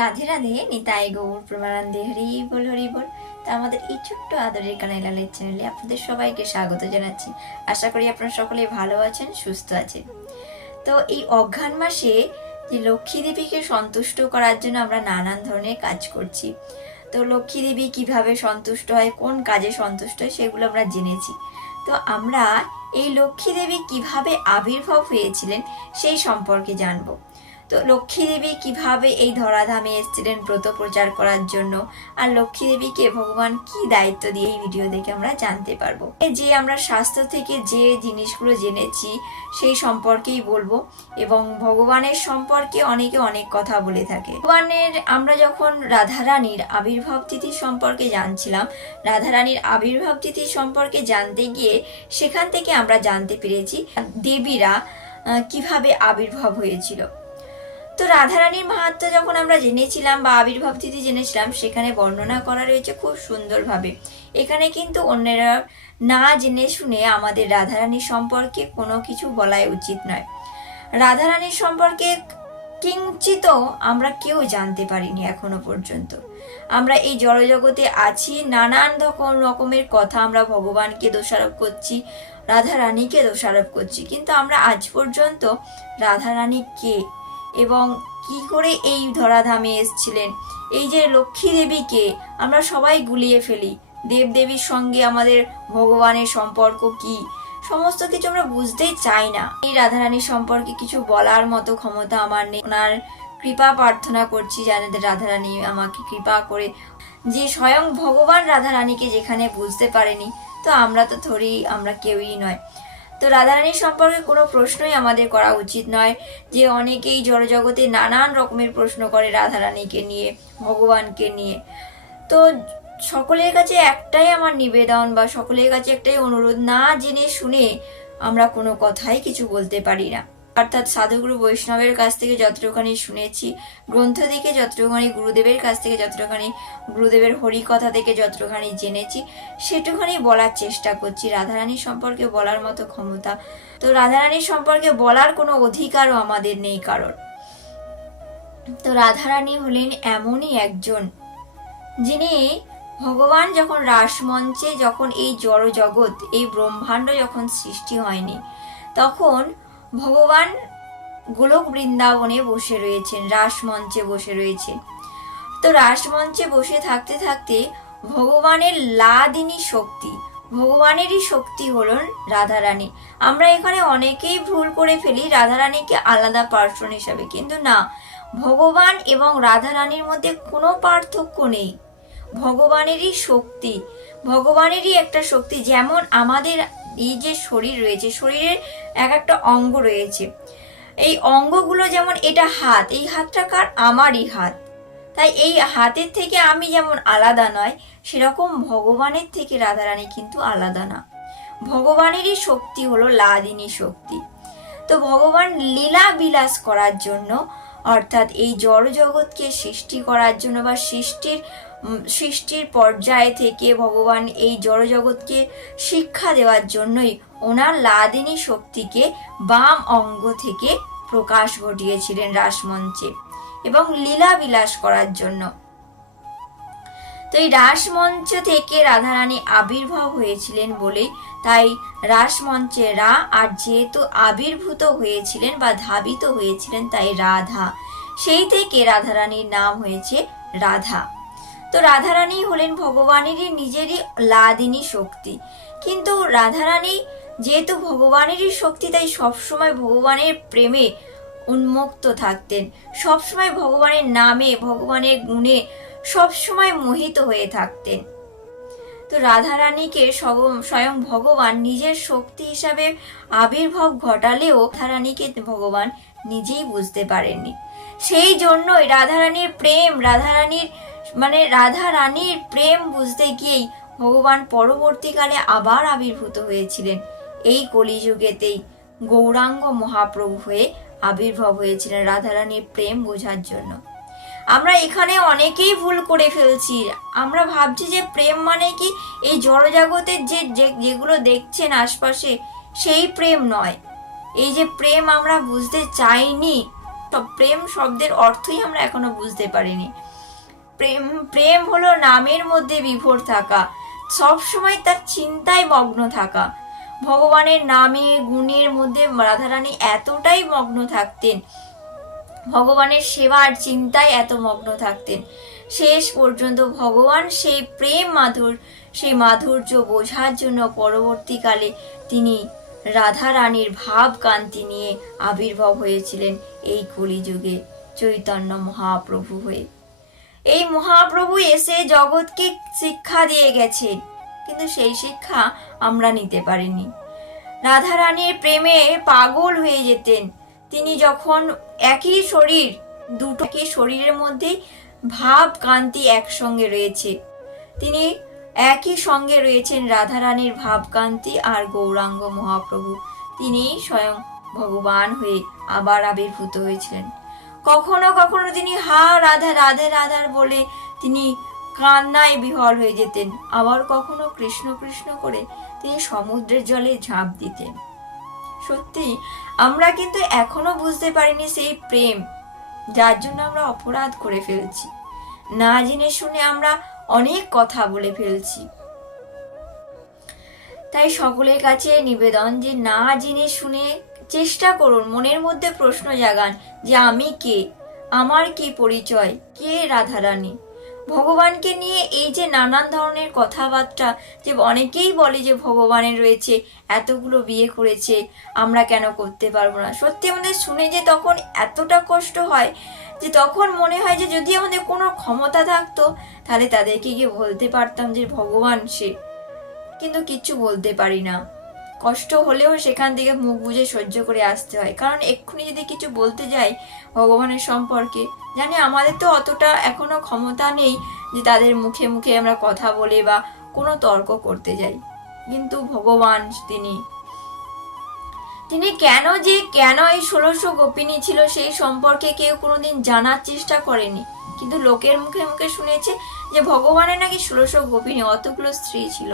রাধে রাধে, নিতাই গৌর প্রেমানন্দে, হরি বল হরি বল। তা আমাদের এই ছোট্ট আদরের কানাইলালের চ্যানেলে আপনাদের সবাইকে স্বাগত জানাচ্ছি। আশা করি আপনারা সকলে ভালো আছেন, সুস্থ আছেন। তো এই অঘ্রাণ মাসে যে লক্ষ্মী দেবীকে সন্তুষ্ট করার জন্য আমরা নানান ধরনের কাজ করছি। তো লক্ষ্মী দেবী কিভাবে সন্তুষ্ট হয়, কোন কাজে সন্তুষ্ট হয়, সেগুলো আমরা জেনেছি। তো আমরা এই লক্ষ্মী দেবী কিভাবে আবির্ভাব হয়েছিলেন সেই সম্পর্কে জানবো। তো লক্ষ্মী দেবী কিভাবে এই ধরাধামে এসেছিলেন ব্রত প্রচার করার জন্য, আর লক্ষ্মী দেবীকে ভগবান কি দায়িত্ব দিয়ে এই ভিডিও দেখে আমরা জানতে পারবো। যে আমরা শাস্ত্র থেকে যে জিনিসগুলো জেনেছি সেই সম্পর্কেই বলবো, এবং ভগবানের সম্পর্কে অনেকে অনেক কথা বলে থাকে। ভগবানের আমরা যখন রাধারানীর আবির্ভাব তিথি সম্পর্কে জানছিলাম, রাধারানীর আবির্ভাব তিথি সম্পর্কে জানতে গিয়ে সেখান থেকে আমরা জানতে পেরেছি দেবীরা কিভাবে আবির্ভাব হয়েছিল। তো রাধারানীর মাহাত্ম্য যখন আমরা জেনেছিলাম বা আবির্ভাব তিথি জেনেছিলাম, সেখানে বর্ণনা করা রয়েছে খুব সুন্দরভাবে। এখানে কিন্তু অন্যেরা না জেনে শুনে আমাদের রাধারানীর সম্পর্কে কোনো কিছু বলাই উচিত নয়। রাধারানীর সম্পর্কে কিঞ্চিত আমরা কেউ জানতে পারিনি এখনো পর্যন্ত। আমরা এই জড়জগতে আছি, নানান রকমের কথা আমরা ভগবানকে দোষারোপ করছি, রাধারানীকে দোষারোপ করছি, কিন্তু আমরা আজ পর্যন্ত রাধারানী কে এবং কি করে এই ধরাধামে এসেছিলেন, এই যে লক্ষ্মী দেবীকে আমরা সবাই গুলিয়ে ফেলি। দেবদেবীর সঙ্গে আমাদের ভগবানের সম্পর্ক কি, সমস্ত কিছু আমরা বুঝতেই চাই না। এই রাধারানীর সম্পর্কে কিছু বলার মতো ক্ষমতা আমার নেই। ওনার কৃপা প্রার্থনা করছি, জানাতে রাধারানী আমাকে কৃপা করে, যে স্বয়ং ভগবান রাধারানীকে যেখানে বুঝতে পারেনি, তো আমরা তো আমরা কেউই নয়। তো রাধারানীর সম্পর্কে কোনো প্রশ্নই আমাদের করা উচিত নয়। যে অনেকেই জড়জগতে নানান রকমের প্রশ্ন করে রাধারানীকে নিয়ে, ভগবানকে নিয়ে। তো সকলের কাছে একটাই আমার নিবেদন বা সকলের কাছে একটাই অনুরোধ, না জেনে শুনে আমরা কোনো কথাই কিছু বলতে পারি না। অর্থাৎ সাধুগুরু বৈষ্ণবের কাছ থেকে যতটুখানি শুনেছি, গ্রন্থ থেকে যতটুখানি, গুরুদেবের কাছ থেকে যতটুখানি, গুরুদেবের হরিকথা থেকে যতটুখানি জেনেছি, সেটুখানি বলার চেষ্টা করছি। রাধারানীর সম্পর্কে বলার মতো ক্ষমতা তো রাধারানীর সম্পর্কে বলার কোনো অধিকারও আমাদের নেই কারণ। তো রাধারানী হলেন এমনই একজন, যিনি ভগবান যখন রাসমঞ্চে, যখন এই জড় জগৎ, এই ব্রহ্মাণ্ড যখন সৃষ্টি হয়নি, তখন ভগবান গোলক বৃন্দাবনে বসে রয়েছেন, রাসমঞ্চে বসে রয়েছেন। তো রাসমঞ্চে বসে থাকতে থাকতে ভগবানের লাদিনী শক্তি, ভগবানেরই শক্তি হলেন রাধারানী। আমরা এখানে অনেকেই ভুল করে ফেলি রাধারানীকে আলাদা পার্সন হিসাবে, কিন্তু না, ভগবান এবং রাধারানীর মধ্যে কোনো পার্থক্য নেই। ভগবানেরই শক্তি, ভগবানেরই একটা শক্তি। যেমন আমাদের এই যে শরীর রয়েছে, শরীরের এক একটা অঙ্গ রয়েছে, এই অঙ্গগুলো যেমন এটা হাত, এই হাতটা কার? আমারই হাত। তাই এই হাতের থেকে আমি যেমন আলাদা নয়, সেরকম ভগবানের থেকে রাধারানী কিন্তু আলাদা না। ভগবানেরই শক্তি হলো লাদিনী শক্তি। তো ভগবান লীলা বিলাস করার জন্য, অর্থাৎ এই জড় জগৎকে সৃষ্টি করার জন্য বা সৃষ্টির পর্যায় থেকে ভগবান এই জড় জগৎকে শিক্ষা দেওয়ার জন্যই ওনার লাদিনী শক্তিকে বাম অঙ্গ থেকে প্রকাশ ঘটিয়েছিলেন রাসমঞ্চে, এবং লীলা বিলাস করার জন্য। তো এই রাসমঞ্চ থেকে রাধারানী আবির্ভাব হয়েছিলেন বলেই তাই রাসমঞ্চে রা, আর যেহেতু আবির্ভূত হয়েছিলেন বা ধাবিত হয়েছিলেন, তাই রাধা। সেই থেকে রাধারানীর নাম হয়েছে রাধা। তো রাধারানী হলেন ভগবানেরই নিজেরই লাদিনী শক্তি। কিন্তু রাধারানী যেহেতু ভগবানেরই শক্তি, তাই সবসময় ভগবানের প্রেমে উন্মুক্ত থাকতেন, সবসময় ভগবানের নামে, ভগবানের গুণে সবসময় মোহিত হয়ে থাকতেন। তো রাধারানীকে স্বয়ং ভগবান নিজের শক্তি হিসাবে আবির্ভাব ঘটালেও রাধারানীকে ভগবান নিজেই বুঝতে পারেননি। সেই জন্যই রাধারানীর প্রেম বুঝতে গিয়েই ভগবান পরবর্তীকালে আবার আবির্ভূত হয়েছিলেন। এই কলিযুগেতেই গৌরাঙ্গ মহাপ্রভু হয়ে আবির্ভাব হয়েছিলেন রাধারানীর প্রেম বোঝার জন্য। আমরা এখানে অনেকেই ভুল করে ফেলছি। আমরা ভাবছি যে প্রেম মানে কি এই জড়জগতের যেগুলো দেখছেন আশপাশে, সেই প্রেম নয়। এই যে প্রেম আমরা বুঝতে চাইনি, প্রেম শব্দের অর্থই আমরা এখনো বুঝতে পারিনি। প্রেম প্রেম হলো নামের মধ্যে বিভোর থাকা, সবসময় তার চিন্তায় মগ্ন থাকা। ভগবানের নামে গুণের মধ্যে রাধারানী এতটাই মগ্ন থাকতেন, ভগবানের সেবার চিন্তায় এত মগ্ন থাকতেন, শেষ পর্যন্ত ভগবান সেই প্রেম সেই মাধুর্য বোঝার জন্য পরবর্তীকালে তিনি রাধা রানীর ভাব কান্তি নিয়ে আবির্ভাব হয়েছিলেন এই কলিযুগে চৈতন্য মহাপ্রভু হয়ে। এই মহাপ্রভু এসে জগৎকে শিক্ষা দিয়ে গেছেন, কিন্তু সেই শিক্ষা আমরা নিতে পারিনি। রাধা রানীর প্রেমে পাগল হয়ে যেতেন তিনি, যখন একই শরীর, একই শরীরের মধ্যেই ভাব কান্তি একসঙ্গে রয়েছে, তিনি একই সঙ্গে রয়েছেন রাধা রানীর ভাবকান্তি আর গৌরাঙ্গ মহাপ্রভু, তিনি স্বয়ং ভগবান হয়ে আবার আবির্ভূত হয়েছিলেন। কখনো কখনো তিনি হা রাধা রাধে রাধার বলে তিনি কান্নায় বিহ্বল হয়ে যেতেন, আবার কখনো কৃষ্ণ কৃষ্ণ করে তিনি সমুদ্রের জলে ঝাঁপ দিতেন। সত্যি আমরা কিন্তু এখনো বুঝতে পারিনি সেই প্রেম, যার জন্য আমরা অপরাধ করে ফেলছি, না জেনে শুনে আমরা অনেক কথা বলে ফেলছি। তাই সকলের কাছে নিবেদন যে না জেনে শুনে চেষ্টা করুন, মনের মধ্যে প্রশ্ন জাগান যে আমি কে, আমার কি পরিচয়, কে রাধারানী। ভগবানকে নিয়ে এই যে নানান ধরনের কথাবার্তা, যে অনেকেই বলে যে ভগবানের রয়েছে এতগুলো বিয়ে করেছে, আমরা কেন করতে পারবো না। সত্যি আমাদের শুনে যে তখন এতটা কষ্ট হয়, যে তখন মনে হয় যে যদি আমাদের কোনো ক্ষমতা থাকতো তাহলে তাদেরকে গিয়ে বলতে পারতাম যে ভগবান সে, কিন্তু কিচ্ছু বলতে পারি না। কষ্ট হলেও সেখান থেকে মুখ বুজে সহ্য করে আসতে হয়, কারণ এক্ষুনি যদি কিছু বলতে যাই ভগবানের সম্পর্কে, জানি আমাদের তো অতটা এখনো ক্ষমতা নেই যে তাদের মুখে মুখে আমরা কথা বলে বা কোনো তর্ক করতে যাই। কিন্তু ভগবান তিনি কেন এই 1600 গোপিনী ছিল সেই সম্পর্কে কেউ কোনোদিন জানার চেষ্টা করেনি, কিন্তু লোকের মুখে মুখে শুনেছে যে ভগবানের নাকি 1600 গোপিনী, অতগুলো স্ত্রী ছিল।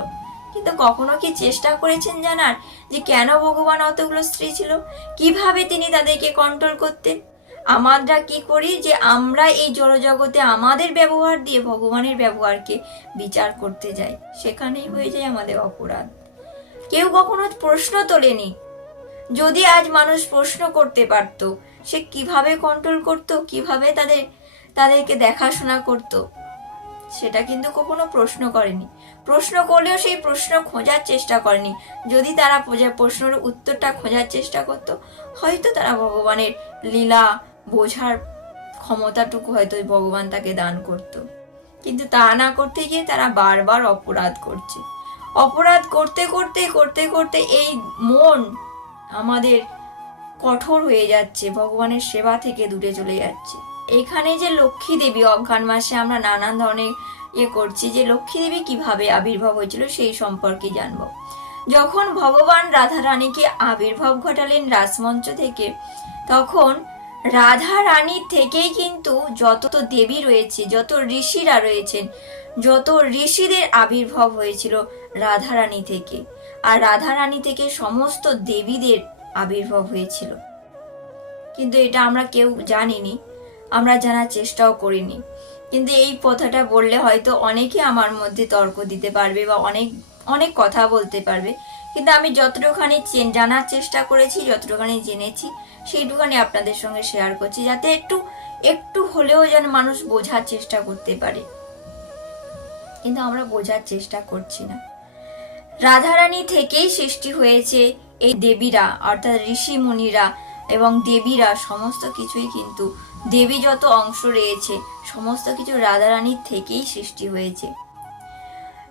কিন্তু কখনো কি চেষ্টা করেছেন জানার যে কেন ভগবান অতগুলো স্ত্রী ছিল, কিভাবে তিনি তাদেরকে কন্ট্রোল করতেন? আমরা কি করি যে আমরা এই জড়জগতে আমাদের ব্যবহার দিয়ে ভগবানের ব্যবহারকে বিচার করতে যাই, সেখানেই হয়ে যায় আমাদের অপরাধ। কেউ কখনো প্রশ্ন তোলেনি। যদি আজ মানুষ প্রশ্ন করতে পারতো সে কিভাবে কন্ট্রোল করত, কিভাবে তাদেরকে দেখাশোনা করত, সেটা কিন্তু কখনো প্রশ্ন করেনি। প্রশ্ন করলেও সেই প্রশ্ন খোঁজার চেষ্টা করেনি। যদি তারা প্রশ্নের উত্তরটা খোঁজার চেষ্টা করত, হয়তো তারা ভগবানের লীলা বোঝার ক্ষমতাটুকু হয়তো ভগবান তাকে দান করত। কিন্তু তা না করতে গিয়ে তারা বারবার অপরাধ করছে। অপরাধ করতে করতে করতে করতে এই মন আমাদের কঠোর হয়ে যাচ্ছে, ভগবানের সেবা থেকে দূরে চলে যাচ্ছে। এখানে যে লক্ষ্মী দেবী, অঘ্রাণ মাসে আমরা নানান ধরনের করছি, যে লক্ষ্মী দেবী কিভাবে আবির্ভাব হয়েছিল সেই সম্পর্কে জানবো। যখন ভগবান রাধা রানীকে আবির্ভাব ঘটালেন রাসমঞ্চ থেকে, তখন রাধা রানীর থেকেই কিন্তু যত দেবী রয়েছে, যত ঋষিরা রয়েছেন, যত ঋষিদের আবির্ভাব হয়েছিল রাধা রানী থেকে, আর রাধা রানী থেকে সমস্ত দেবীদের আবির্ভাব হয়েছিল। কিন্তু এটা আমরা কেউ জানিনি, আমরা জানার চেষ্টাও করিনি। কিন্তু এই কথাটা বললে হয়তো অনেকে আমার মধ্যে তর্ক দিতে পারবে বা অনেক কথা বলতে পারবে, কিন্তু আমি যতটুখানি জানার চেষ্টা করেছি, যতটুখানি জেনেছি, সেইটুখানি আপনাদের সঙ্গে শেয়ার করছি, যাতে একটু হলেও যেন মানুষ বোঝার চেষ্টা করতে পারে। কিন্তু আমরা বোঝার চেষ্টা করছি না। রাধারানী থেকেই সৃষ্টি হয়েছে এই দেবীরা, অর্থাৎ ঋষি মুনিরা এবং দেবীরা, সমস্ত কিছুই কিন্তু দেবী যত অংশ রয়েছে সমস্ত কিছু রাধারানীর থেকেই সৃষ্টি হয়েছে।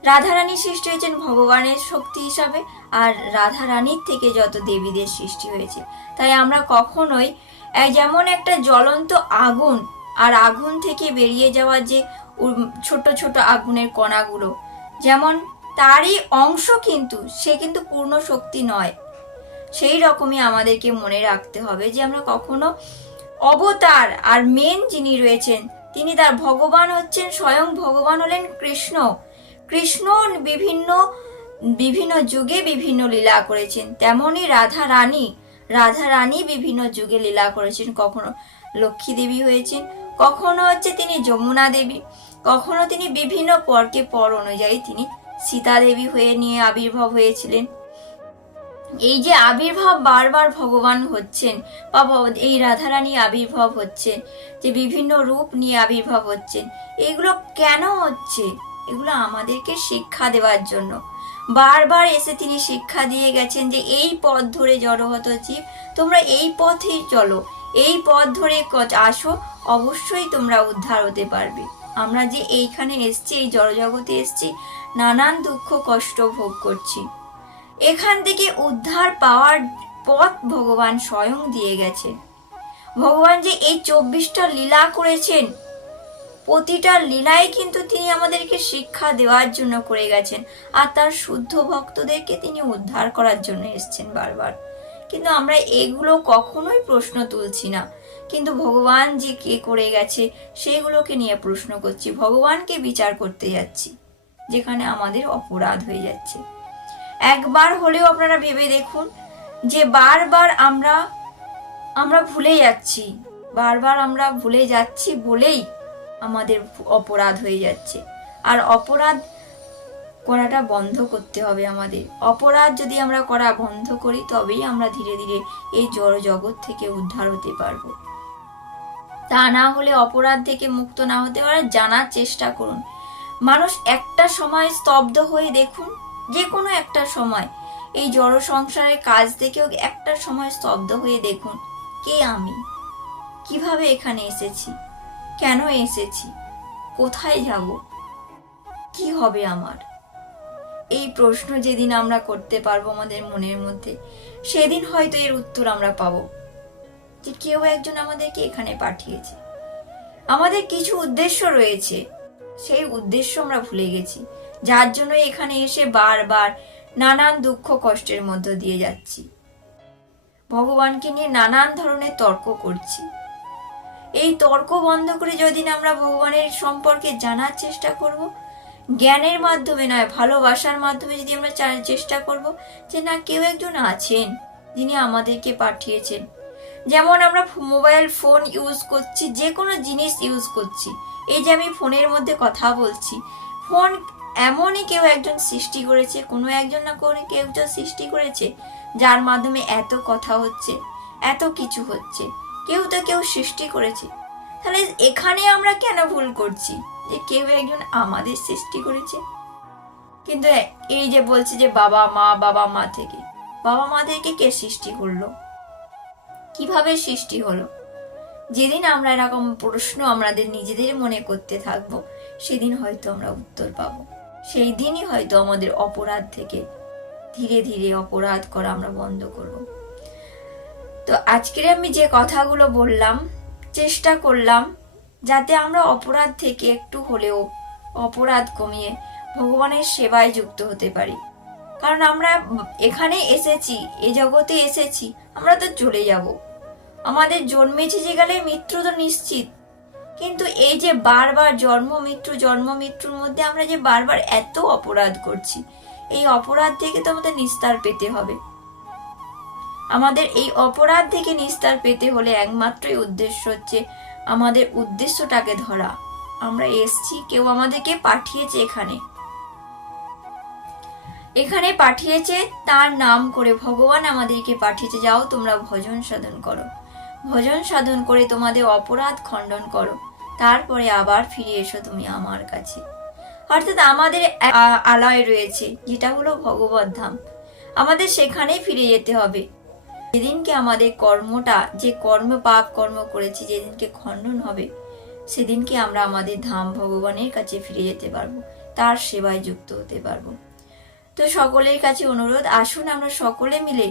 রাধারানী সৃষ্টি হয়েছেন ভগবানের শক্তি হিসাবে, আর রাধারানীর থেকে যত দেবীদের সৃষ্টি হয়েছে। তাই আমরা কখনোই যেমন একটা জ্বলন্ত আগুন, আর আগুন থেকে বেরিয়ে যাওয়া যে ছোট ছোট আগুনের কণাগুলো, যেমন তারই অংশ, কিন্তু সে কিন্তু পূর্ণ শক্তি নয়। সেই রকমই আমাদেরকে মনে রাখতে হবে যে আমরা কখনো অবতার, আর মেন যিনি রয়েছেন তিনি তার ভগবান হচ্ছেন, স্বয়ং ভগবান হলেন কৃষ্ণ। কৃষ্ণ বিভিন্ন যুগে বিভিন্ন লীলা করেছেন, তেমনি রাধা রানী বিভিন্ন যুগে লীলা করেছেন। কখনো লক্ষ্মী দেবী হয়েছেন, কখনো হচ্ছে তিনি যমুনা দেবী, কখনো তিনি বিভিন্ন পরকে পর অনুযায়ী তিনি সীতা দেবী হয়ে নিয়ে আবির্ভাব হয়েছিলেন। এই যে আবির্ভাব বারবার ভগবান হচ্ছেন বা এই রাধারানী আবির্ভাব হচ্ছে, যে বিভিন্ন রূপ নিয়ে আবির্ভাব হচ্ছেন, এগুলো কেন হচ্ছে? এগুলো আমাদেরকে শিক্ষা দেওয়ার জন্য। বারবার এসে তিনি শিক্ষা দিয়ে গেছেন যে এই পথ ধরে জড়হত জীব, তোমরা এই পথেই চলো, এই পথ ধরে আসো, অবশ্যই তোমরা উদ্ধার হতে পারবে। আমরা যে এইখানে এসছি, এই জড়জগতে এসছি, নানান দুঃখ কষ্ট ভোগ করছি, এখান থেকে উদ্ধার পাওয়ার পথ ভগবান স্বয়ং দিয়ে গেছে। ভগবান যে এই 24টা লীলা করেছেন, প্রতিটা লীলাই কিন্তু তিনি আমাদেরকে শিক্ষা দেওয়ার জন্য করে গেছেন, আর তার শুদ্ধ ভক্তদেরকে তিনি উদ্ধার করার জন্য এসেছেন বারবার। কিন্তু আমরা এগুলো কখনোই প্রশ্ন তুলছি না, কিন্তু ভগবান যে কে করে গেছে সেগুলোকে নিয়ে প্রশ্ন করছি, ভগবানকে বিচার করতে যাচ্ছি, যেখানে আমাদের অপরাধ হয়ে যাচ্ছে। একবার হলেও আপনারা ভেবে দেখুন যে বারবার আমরা ভুলে যাচ্ছি, বারবার আমরা ভুলে যাচ্ছি বলেই আমাদের অপরাধ হয়ে যাচ্ছে। আর অপরাধ করাটা বন্ধ করতে হবে আমাদের। অপরাধ যদি আমরা করা বন্ধ করি, তবেই আমরা ধীরে ধীরে এই জড় জগৎ থেকে উদ্ধার হতে পারবো। তা না হলে অপরাধ থেকে মুক্ত না হতে পারে, জানার চেষ্টা করুন। মানুষ একটা সময় স্তব্ধ হয়ে দেখুন, যে কোনো একটা সময় এই জড় সংসারের কাজ থেকেও একটা সময় স্তব্ধ হয়ে দেখুন, কে আমি, কিভাবে এখানে এসেছি, কেন এসেছি, কোথায় যাব, কি হবে আমার। এই প্রশ্ন যেদিন আমরা করতে পারবো আমাদের মনের মধ্যে, সেদিন হয়তো এর উত্তর আমরা পাবো যে কেউ একজন আমাদেরকে এখানে পাঠিয়েছে। আমাদের কিছু উদ্দেশ্য রয়েছে, সেই উদ্দেশ্য আমরা ভুলে গেছি, যার জন্য এখানে এসে বারবার নানান দুঃখ কষ্টের মধ্য দিয়ে যাচ্ছি, ভগবানকে নিয়ে নানান ধরনের তর্ক করছি। এই তর্ক বন্ধ করে যদি আমরা ভগবানের সম্পর্কে জানার চেষ্টা করব, জ্ঞানের মাধ্যমে নয়, ভালোবাসার মাধ্যমে যদি আমরা চেষ্টা করব যে না, কেউ একজন আছেন যিনি আমাদেরকে পাঠিয়েছেন। যেমন আমরা মোবাইল ফোন ইউজ করছি, যে কোনো জিনিস ইউজ করছি, এই যে আমি ফোনের মধ্যে কথা বলছি, ফোন এমনই কেউ একজন সৃষ্টি করেছে, কোনো একজন না কোনো কেউ একজন সৃষ্টি করেছে, যার মাধ্যমে এত কথা হচ্ছে, এত কিছু হচ্ছে, কেউ তো কেউ সৃষ্টি করেছে। তাহলে এখানে আমরা কেন ভুল করছি যে কেউ একজন আমাদের সৃষ্টি করেছে? কিন্তু এই যে বলছে যে বাবা মা থেকে, বাবা মাদেরকে কে সৃষ্টি করলো, কিভাবে সৃষ্টি হলো? যেদিন আমরা এরকম প্রশ্ন আমাদের নিজেদের মনে করতে থাকবো, সেদিন হয়তো আমরা উত্তর পাবো। সেই দিনই হয়তো আমাদের অপরাধ থেকে ধীরে ধীরে অপরাধ করা আমরা বন্ধ করব। তো আজকের আমি যে কথাগুলো বললাম, চেষ্টা করলাম যাতে আমরা অপরাধ থেকে একটু হলেও অপরাধ কমিয়ে ভগবানের সেবায় যুক্ত হতে পারি। কারণ আমরা এখানে এসেছি, এ জগতে এসেছি, আমরা তো চলে যাব, আমাদের জন্মেছে যে গেলে মৃত্যু তো নিশ্চিত। কিন্তু এই যে বারবার জন্ম মৃত্যুর মধ্যে আমরা যে বারবার এত অপরাধ করছি, এই অপরাধ থেকে তো আমাদের নিস্তার পেতে হবে। আমাদের এই অপরাধ থেকে নিস্তার পেতে হলে একমাত্রই উদ্দেশ্য হচ্ছে আমাদের উদ্দেশ্যটাকে ধরা। আমরা এসছি, কেউ আমাদেরকে পাঠিয়েছে, এখানে পাঠিয়েছে, তার নাম করে ভগবান আমাদেরকে পাঠিয়েছে, যাও তোমরা ভজন সাধন করো, ভজন সাধন করে তোমাদের অপরাধ খণ্ডন করো, তারপরে আবার ফিরে এসো তুমি আমার কাছে। অর্থাৎ আমাদের আলয় রয়েছে, যেটা হলো ভগবত ধাম, আমাদের সেখানেই ফিরে যেতে হবে। যেদিনকে আমাদের কর্মটা, যে পাপ কর্ম করেছি, যেদিনকে খণ্ডন হবে, সেদিনকে আমরা আমাদের ধাম ভগবানের কাছে ফিরে যেতে পারবো, তার সেবায় যুক্ত হতে পারবো। তো সকলের কাছে অনুরোধ, আসুন আমরা সকলে মিলে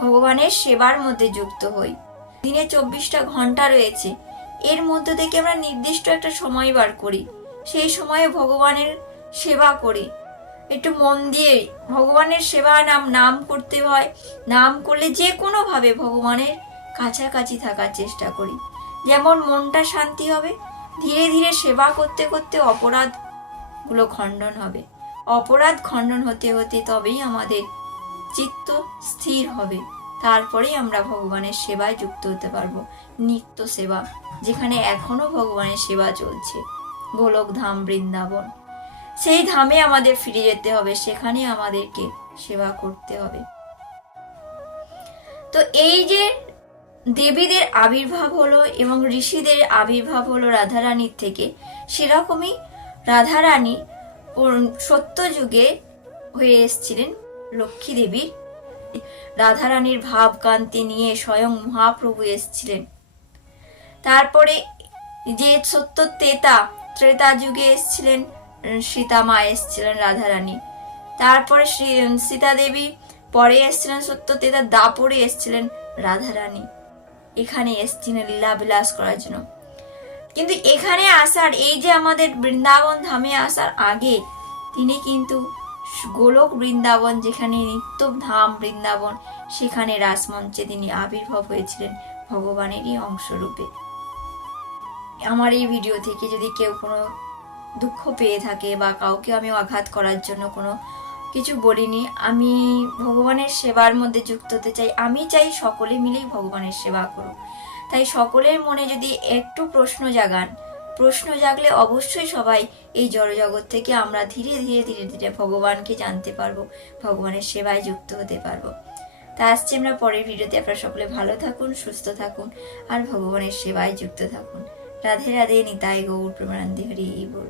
ভগবানের সেবার মধ্যে যুক্ত হই। দিনে 24টা ঘন্টা রয়েছে, এর মধ্যে থেকে আমরা নির্দিষ্ট একটা সময় বার করি, সেই সময়ে ভগবানের সেবা করি। একটু মন দিয়ে ভগবানের সেবা নাম করতে হয়, নাম করলে যে কোনো ভাবে ভগবানের কাছাকাছি থাকার চেষ্টা করি, যেমন মনটা শান্তি হবে। ধীরে ধীরে সেবা করতে করতে অপরাধ গুলো খণ্ডন হবে, অপরাধ খণ্ডন হতে হতে তবেই আমাদের চিত্ত স্থির হবে, তারপরেই আমরা ভগবানের সেবায় যুক্ত হতে পারবো। নিত্য সেবা, যেখানে এখনো ভগবানের সেবা চলছে, গোলক ধাম বৃন্দাবন, সেই ধামে আমাদের ফিরে যেতে হবে, সেখানে আমাদেরকে সেবা করতে হবে। তো এই যে দেবীদের আবির্ভাব হলো এবং ঋষিদের আবির্ভাব হলো রাধারানীর থেকে, সেরকমই রাধারানী সত্যযুগে হয়ে এসেছিলেন লক্ষ্মী দেবীর। রাধারানীর ভাবকান্তি নিয়ে স্বয়ং মহাপ্রভু এসেছিলেন। তারপরে যে সত্য ত্রেতা যুগে এসেছিলেন সীতা মা, এসেছিলেন রাধারানী। তারপরে সীতা দেবী পরে এসেছিলেন সত্য দাপরে এসেছিলেন রাধারানী। এখানে এসেছিলেন লীলা বিলাস করার জন্য। কিন্তু এখানে আসার, এই যে আমাদের বৃন্দাবন ধামে আসার আগে তিনি কিন্তু গোলক বৃন্দাবন, যেখানে নিত্য ধাম বৃন্দাবন, সেখানে রাসমঞ্চে তিনি আবির্ভাব হয়েছিলেন ভগবানেরই অংশরূপে। আমার এই ভিডিও থেকে যদি কেউ কোনো দুঃখ পেয়ে থাকে বা কাউকে আমি আঘাত করার জন্য কোনো কিছু বলিনি, আমি ভগবানের সেবার মধ্যে যুক্ত হতে চাই। আমি চাই সকলে মিলেই ভগবানের সেবা করুক। তাই সকলের মনে যদি একটু প্রশ্ন জাগলে অবশ্যই সবাই এই জড়জগৎ থেকে আমরা ধীরে ধীরে ধীরে ধীরে ভগবানকে জানতে পারবো, ভগবানের সেবায় যুক্ত হতে পারবো। তা আসছে আমরা পরের ভিডিওতে। আপনারা সকলে ভালো থাকুন, সুস্থ থাকুন আর ভগবানের সেবায় যুক্ত থাকুন। রাধে রাধে, নিতাই গৌর প্রেমানন্দে, হরি বল।